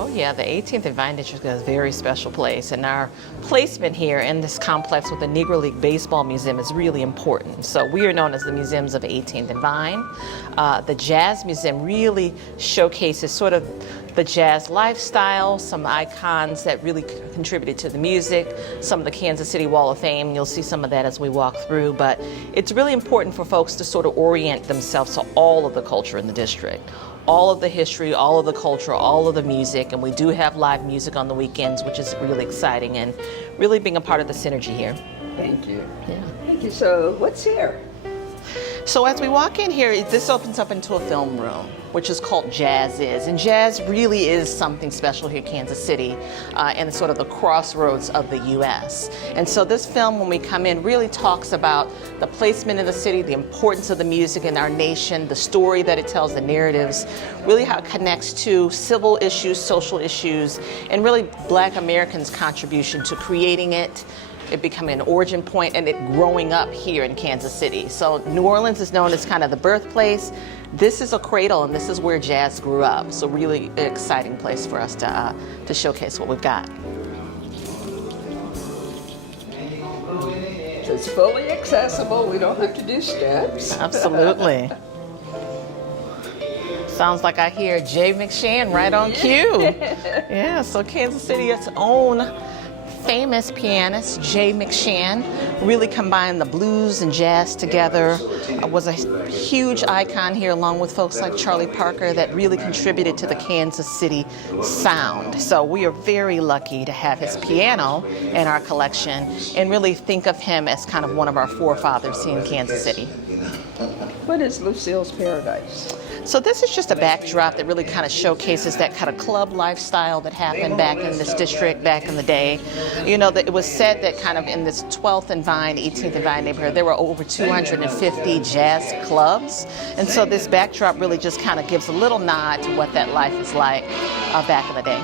Oh yeah, the 18th and Vine District is a very special place, and our placement here in this complex with the Negro League Baseball Museum is really important. So we are known as the Museums of 18th and Vine. The Jazz Museum really showcases sort of the jazz lifestyle, some icons that really contributed to the music, some of the Kansas City Wall of Fame. You'll see some of that as we walk through, but it's really important for folks to sort of orient themselves to all of the culture in the district. All of the history, all of the culture, all of the music, and we do have live music on the weekends, which is really exciting, and really being a part of the synergy here. Thank you. Yeah. Thank you. So what's here? So as we walk in here, this opens up into a film room, which is called Jazz Is. And jazz really is something special here in Kansas City, and sort of the crossroads of the U.S. And so this film, when we come in, really talks about the placement of the city, the importance of the music in our nation, the story that it tells, the narratives, really how it connects to civil issues, social issues, and really Black Americans' contribution to creating it becoming an origin point, and it growing up here in Kansas City. So New Orleans is known as kind of the birthplace. This is a cradle, and this is where jazz grew up. So really an exciting place for us to showcase what we've got. It's fully accessible. We don't have to do steps. Absolutely. Sounds like I hear Jay McShann right on cue. Yeah, so Kansas City, its own famous pianist, Jay McShann, really combined the blues and jazz together, was a huge icon here along with folks like Charlie Parker that really contributed to the Kansas City sound. So we are very lucky to have his piano in our collection and really think of him as kind of one of our forefathers here in Kansas City. What is Lucille's Paradise? So this is just a backdrop that really kind of showcases that kind of club lifestyle that happened back in this district back in the day. You know, that it was said that kind of in this 12th and Vine, 18th and Vine neighborhood, there were over 250 jazz clubs. And so this backdrop really just kind of gives a little nod to what that life is like back in the day.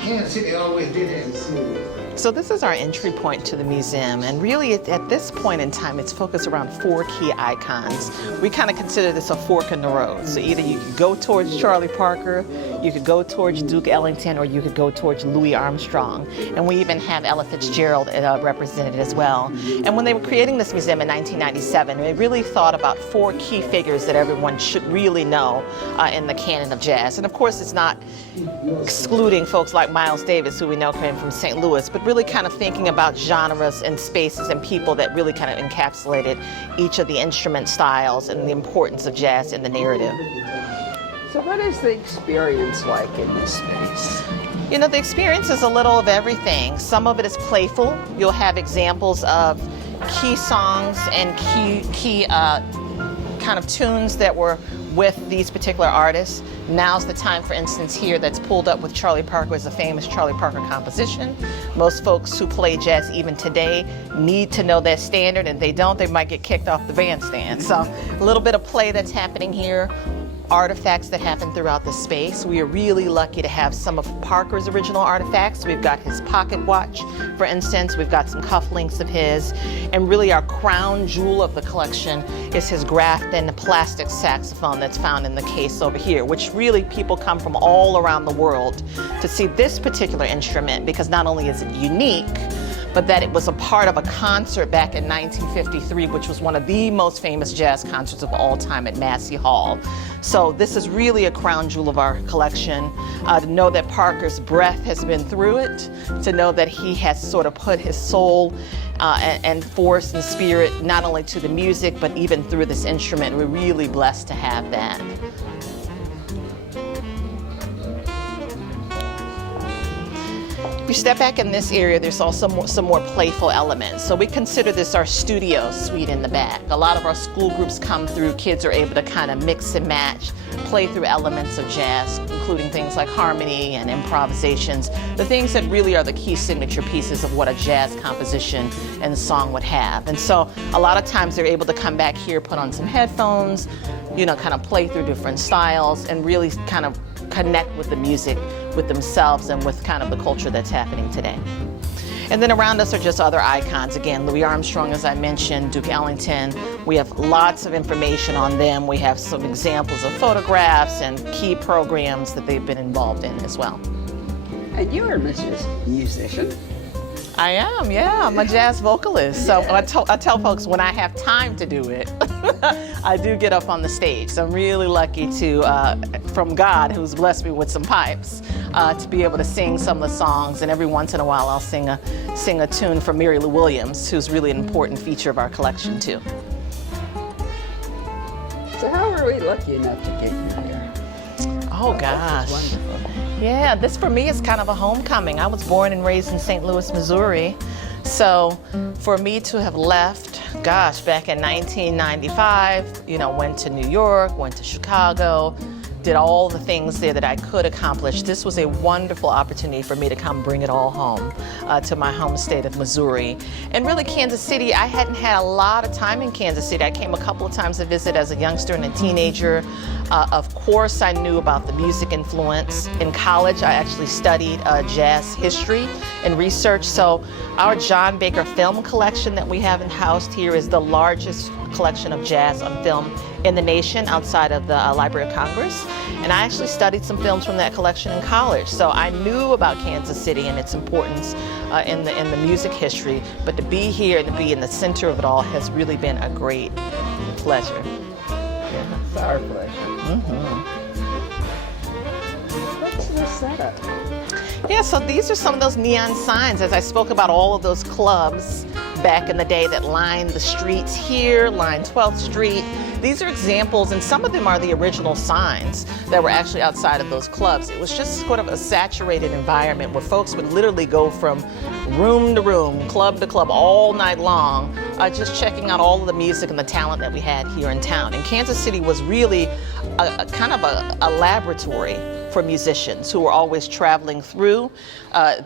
Kansas City always did it smooth. So this is our entry point to the museum, and really at this point in time it's focused around four key icons. We kind of consider this a fork in the road. So either you could go towards Charlie Parker, you could go towards Duke Ellington, or you could go towards Louis Armstrong. And we even have Ella Fitzgerald represented as well. And when they were creating this museum in 1997, they really thought about four key figures that everyone should really know in the canon of jazz. And of course it's not excluding folks like Miles Davis, who we know came from St. Louis, but really kind of thinking about genres and spaces and people that really kind of encapsulated each of the instrument styles and the importance of jazz in the narrative. So what is the experience like in this space? You know, the experience is a little of everything. Some of it is playful. You'll have examples of key songs and key kind of tunes that were with these particular artists. Now's the time, for instance, here that's pulled up with Charlie Parker is a famous Charlie Parker composition. Most folks who play jazz even today need to know that standard, and if they don't, they might get kicked off the bandstand. So a little bit of play that's happening here. Artifacts that happen throughout the space. We are really lucky to have some of Parker's original artifacts. We've got his pocket watch, for instance. We've got some cufflinks of his. And really our crown jewel of the collection is his Grafton plastic saxophone that's found in the case over here, which really people come from all around the world to see this particular instrument, because not only is it unique, but that it was a part of a concert back in 1953, which was one of the most famous jazz concerts of all time at Massey Hall. So this is really a crown jewel of our collection. To know that Parker's breath has been through it, to know that he has sort of put his soul and force and spirit not only to the music, but even through this instrument. We're really blessed to have that. If you step back in this area, there's also some more playful elements. So we consider this our studio suite in the back. A lot of our school groups come through, kids are able to kind of mix and match, play through elements of jazz, including things like harmony and improvisations, the things that really are the key signature pieces of what a jazz composition and song would have. And so a lot of times they're able to come back here, put on some headphones, you know, kind of play through different styles and really kind of connect with the music, with themselves, and with kind of the culture that's happening today. And then around us are just other icons. Again, Louis Armstrong, as I mentioned, Duke Ellington. We have lots of information on them. We have some examples of photographs and key programs that they've been involved in as well. And you're a musician. I am, yeah. I'm a jazz vocalist. So I tell folks when I have time to do it, I do get up on the stage. So I'm really lucky to, from God, who's blessed me with some pipes, to be able to sing some of the songs. And every once in a while, I'll sing a tune from Mary Lou Williams, who's really an important feature of our collection too. So how were we lucky enough to get you here? Oh gosh. Wonderful. Yeah, this for me is kind of a homecoming. I was born and raised in St. Louis, Missouri. So for me to have left, gosh, back in 1995, went to New York, went to Chicago, did all the things there that I could accomplish. This was a wonderful opportunity for me to come bring it all home to my home state of Missouri. And really Kansas City, I hadn't had a lot of time in Kansas City. I came a couple of times to visit as a youngster and a teenager. Of course, I knew about the music influence. In college, I actually studied jazz history and research. So our John Baker film collection that we have housed here is the largest collection of jazz on film in the nation outside of the Library of Congress. And I actually studied some films from that collection in college. So I knew about Kansas City and its importance in the music history. But to be here and to be in the center of it all has really been a great pleasure. Yeah, it's our pleasure. What's the setup? Yeah, so these are some of those neon signs. As I spoke about all of those clubs back in the day that lined the streets here, lined 12th Street. These are examples, and some of them are the original signs that were actually outside of those clubs. It was just sort of a saturated environment where folks would literally go from room to room, club to club, all night long, just checking out all of the music and the talent that we had here in town. And Kansas City was really a kind of a laboratory for musicians who were always traveling through.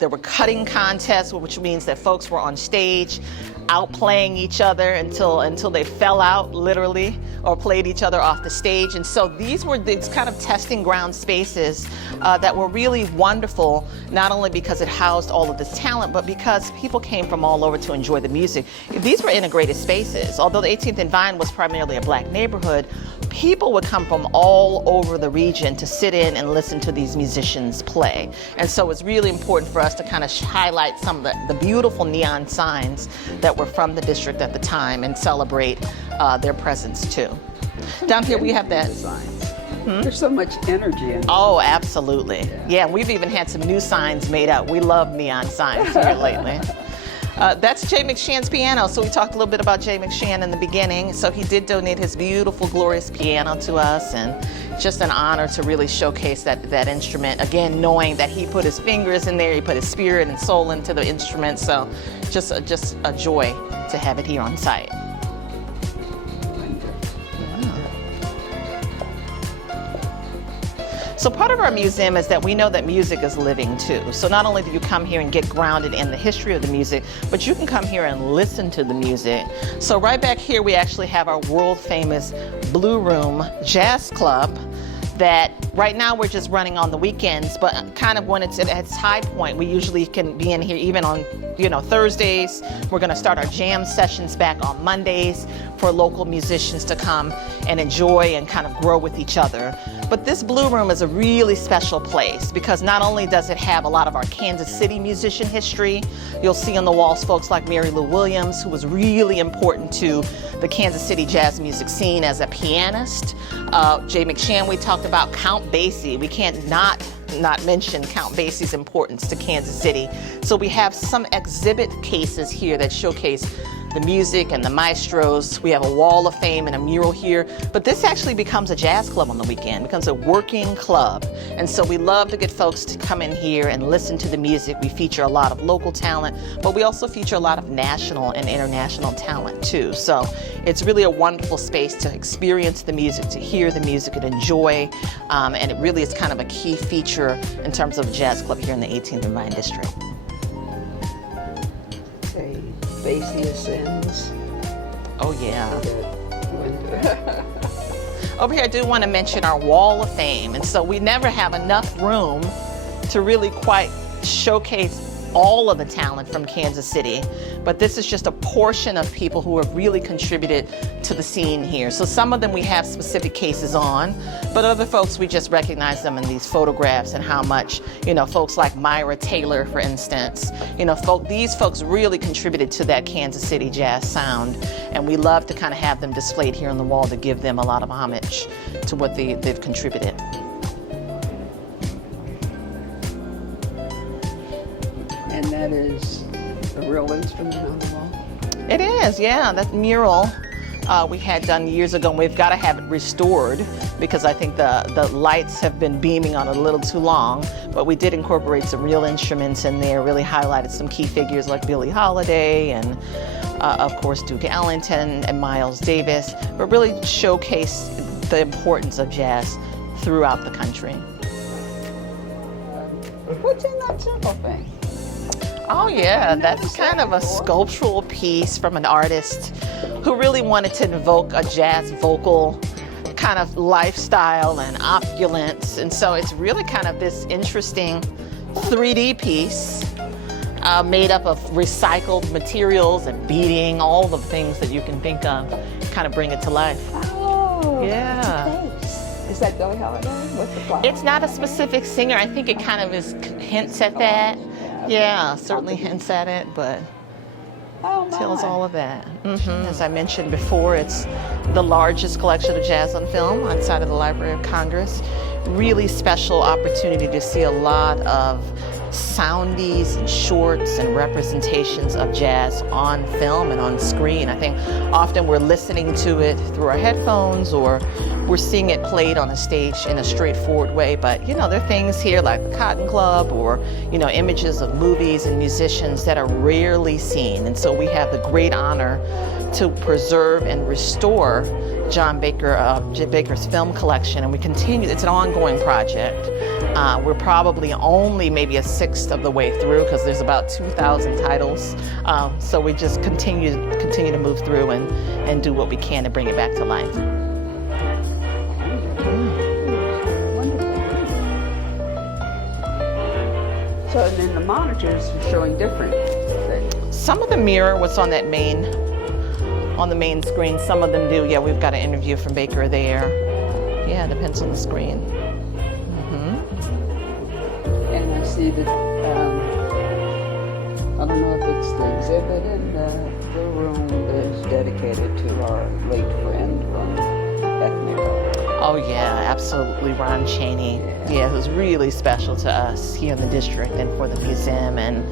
There were cutting contests, which means that folks were on stage outplaying each other until they fell out, literally, or played each other off the stage. And so these were these kind of testing ground spaces that were really wonderful, not only because it housed all of this talent, but because people came from all over to enjoy the music. These were integrated spaces. Although the 18th and Vine was primarily a black neighborhood, people would come from all over the region to sit in and listen to these musicians play. And so it's really important for us to kind of highlight some of the beautiful neon signs that were from the district at the time and celebrate their presence too. Down here we have that. There's so much energy in it. Oh, absolutely. Yeah, we've even had some new signs made up. We love neon signs here lately. That's Jay McShann's piano. So we talked a little bit about Jay McShann in the beginning. So he did donate his beautiful, glorious piano to us, and just an honor to really showcase that instrument. Again, knowing that he put his fingers in there, he put his spirit and soul into the instrument. So just a joy to have it here on site. So part of our museum is that we know that music is living too. So not only do you come here and get grounded in the history of the music, but you can come here and listen to the music. So right back here, we actually have our world famous Blue Room Jazz Club that right now we're just running on the weekends, but kind of when it's at its high point, we usually can be in here even on, Thursdays. We're gonna start our jam sessions back on Mondays for local musicians to come and enjoy and kind of grow with each other. But this Blue Room is a really special place because not only does it have a lot of our Kansas City musician history, you'll see on the walls folks like Mary Lou Williams, who was really important to the Kansas City jazz music scene as a pianist. Jay McShann, we talked about Count Basie. We can't not mention Count Basie's importance to Kansas City. So we have some exhibit cases here that showcase the music and the maestros. We have a wall of fame and a mural here, but this actually becomes a jazz club on the weekend, becomes a working club. And so we love to get folks to come in here and listen to the music. We feature a lot of local talent, but we also feature a lot of national and international talent too. So it's really a wonderful space to experience the music, to hear the music and enjoy. And it really is kind of a key feature in terms of a jazz club here in the 18th and Vine District. Basie Ascends. Oh yeah. Over here I do want to mention our wall of fame, and so we never have enough room to really quite showcase all of the talent from Kansas City, but this is just a portion of people who have really contributed to the scene here. So some of them we have specific cases on, but other folks we just recognize them in these photographs and how much, folks like Myra Taylor, for instance, these folks really contributed to that Kansas City jazz sound, and we love to kind of have them displayed here on the wall to give them a lot of homage to what they've contributed. And that is a real instrument on the wall? It is, yeah. That mural we had done years ago, and we've got to have it restored because I think the lights have been beaming on it a little too long, but we did incorporate some real instruments in there, really highlighted some key figures like Billie Holiday and of course Duke Ellington and Miles Davis, but really showcased the importance of jazz throughout the country. What's in that circle thing? Oh yeah, that's kind of a sculptural piece from an artist who really wanted to invoke a jazz vocal kind of lifestyle and opulence. And so it's really kind of this interesting 3D piece made up of recycled materials and beading, all the things that you can think of, kind of bring it to life. Oh, yeah. Is that Billie Holiday? What's the plot? It's not a specific singer. I think it kind of hints at that. Yeah, certainly hints at it, but tells all of that. As I mentioned before, it's the largest collection of jazz on film outside of the Library of Congress. Really special opportunity to see a lot of soundies and shorts and representations of jazz on film and on screen. I think often we're listening to it through our headphones or we're seeing it played on a stage in a straightforward way, but there are things here like the Cotton Club or images of movies and musicians that are rarely seen. And so we have the great honor to preserve and restore John Baker's film collection, and we continue. It's an ongoing project. We're probably only maybe a sixth of the way through because there's about 2,000 titles. So we just continue to move through and do what we can to bring it back to life. Wonderful. So and then the monitors are showing different things. Some of them mirror what's on that on the main screen. Some of them do. Yeah, we've got an interview from Baker there. Yeah, it depends on the screen. And I see that, I don't know if it's the exhibit in the room is dedicated to our late friend, Beth Miller. Oh yeah, absolutely, Ron Chaney. Yeah, who's really special to us here in the district and for the museum, and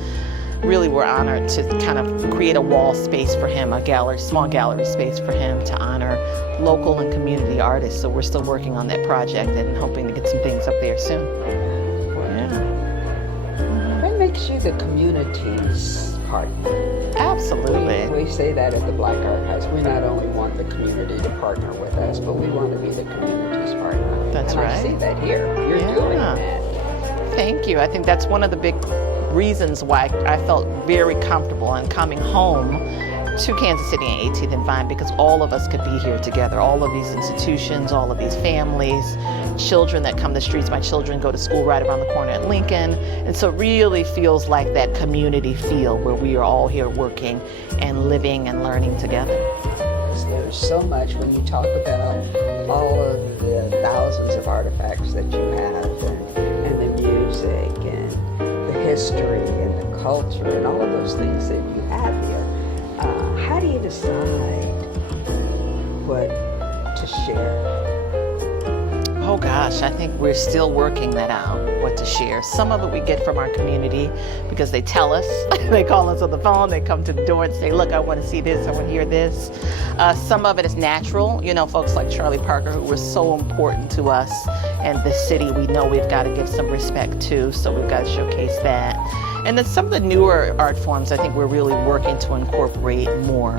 really we're honored to kind of create a wall space for him, small gallery space for him to honor local and community artists. So we're still working on that project and hoping to get some things up there soon. Yeah. What makes you the community's partner? Absolutely. We say that at the Black Archives. We not only want the community to partner with us, but we want to be the community's partner. That's and right. I see that here. You're doing that. Thank you. I think that's one of the big reasons why I felt very comfortable in coming home to Kansas City and 18th and Vine, because all of us could be here together. All of these institutions, all of these families, children that come to the streets. My children go to school right around the corner at Lincoln. And so it really feels like that community feel where we are all here working and living and learning together. There's so much when you talk about all of the thousands of artifacts that you have and the music and the history and the culture and all of those things that you have here. How do you decide what to share? Oh gosh, I think we're still working that out, what to share. Some of it we get from our community because they tell us, they call us on the phone, they come to the door and say, look, I want to see this, I want to hear this. Some of it is natural, folks like Charlie Parker, who were so important to us and the city, we know we've got to give some respect to, so we've got to showcase that. And then some of the newer art forms, I think we're really working to incorporate more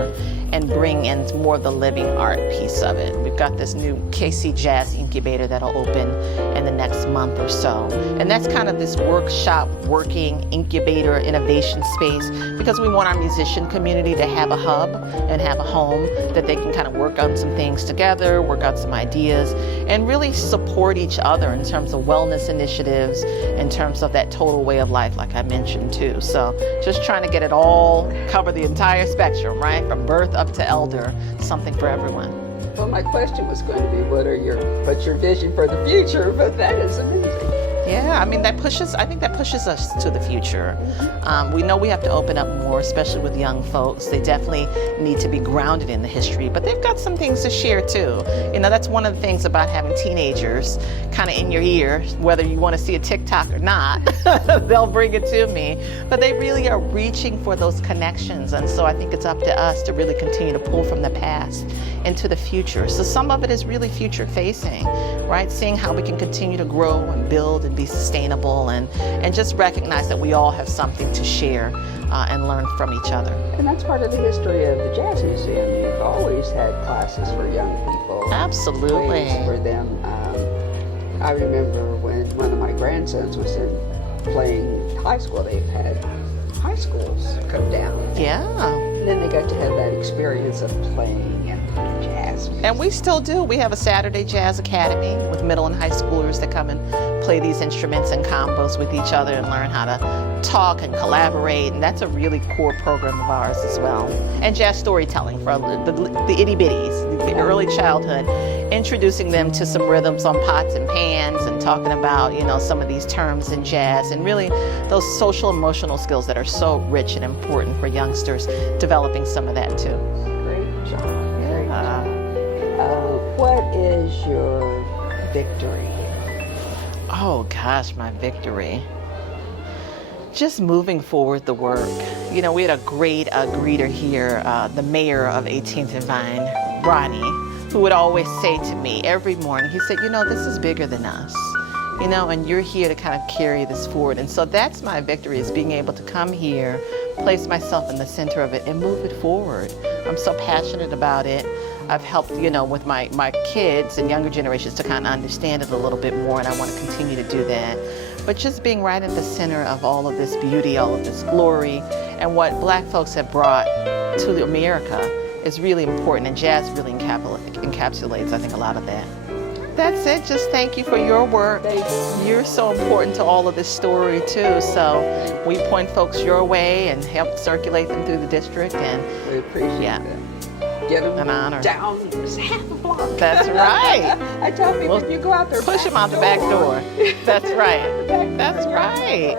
and bring in more of the living art piece of it. we've got this new KC Jazz Incubator that'll open in the next month or so. And that's kind of this workshop, working incubator innovation space, because we want our musician community to have a hub and have a home that they can kind of work on some things together, work out some ideas, and really support each other in terms of wellness initiatives, in terms of that total way of life, like I mentioned too. So just trying to get it all, cover the entire spectrum, right? From birth up to elder, something for everyone. Well, my question was going to be, what's your vision for the future? But that is amazing. Yeah, I mean, I think that pushes us to the future. We know we have to open up more, especially with young folks. They definitely need to be grounded in the history, but they've got some things to share too. You know, that's one of the things about having teenagers kind of in your ear, whether you want to see a TikTok or not, they'll bring it to me. But they really are reaching for those connections, and so I think it's up to us to really continue to pull from the past into the future. So some of it is really future facing, right? Seeing how we can continue to grow and build and be sustainable, and just recognize that we all have something to share and learn from each other. And that's part of the history of the Jazz Museum. You've always had classes for young people. Absolutely. Ways for them. I remember when one of my grandsons was playing high school, they've had high schools come down. Yeah. And then they got to have that experience of playing in jazz music. And we still do. We have a Saturday Jazz Academy with middle and high schoolers that come and play these instruments in combos with each other and learn how to talk and collaborate. And that's a really core program of ours as well. And jazz storytelling for the itty bitties, the early childhood, introducing them to some rhythms on pots and pans and talking about, you know, some of these terms in jazz, and really those social emotional skills that are so rich and important for youngsters, developing some of that too. Great job. Great job. What is your victory? Oh gosh, my victory. Just moving forward the work. You know, we had a great greeter here, the mayor of 18th and Vine, Ronnie, who would always say to me every morning, he said, you know, this is bigger than us, you know, and you're here to kind of carry this forward. And so that's my victory, is being able to come here, place myself in the center of it and move it forward. I'm so passionate about it. I've helped, you know, with my kids and younger generations to kind of understand it a little bit more, and I want to continue to do that. But just being right at the center of all of this beauty, all of this glory, and what Black folks have brought to America is really important, and jazz really encapsulates, I think, a lot of that. That's it. Just thank you for your work. You're so important to all of this story too. So we point folks your way and help circulate them through the district, and We appreciate yeah. that. Get them An honor. down half a block. That's right. I tell people, Well, you go out there, push them out the back door. That's right. The back door. That's right.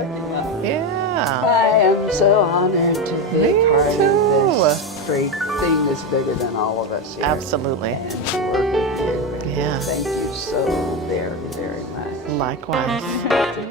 Yeah. I am so honored to be Me part too. of this great thing that's bigger than all of us here. Absolutely. And to work with you. Yeah. Thank you so very, very much. Likewise.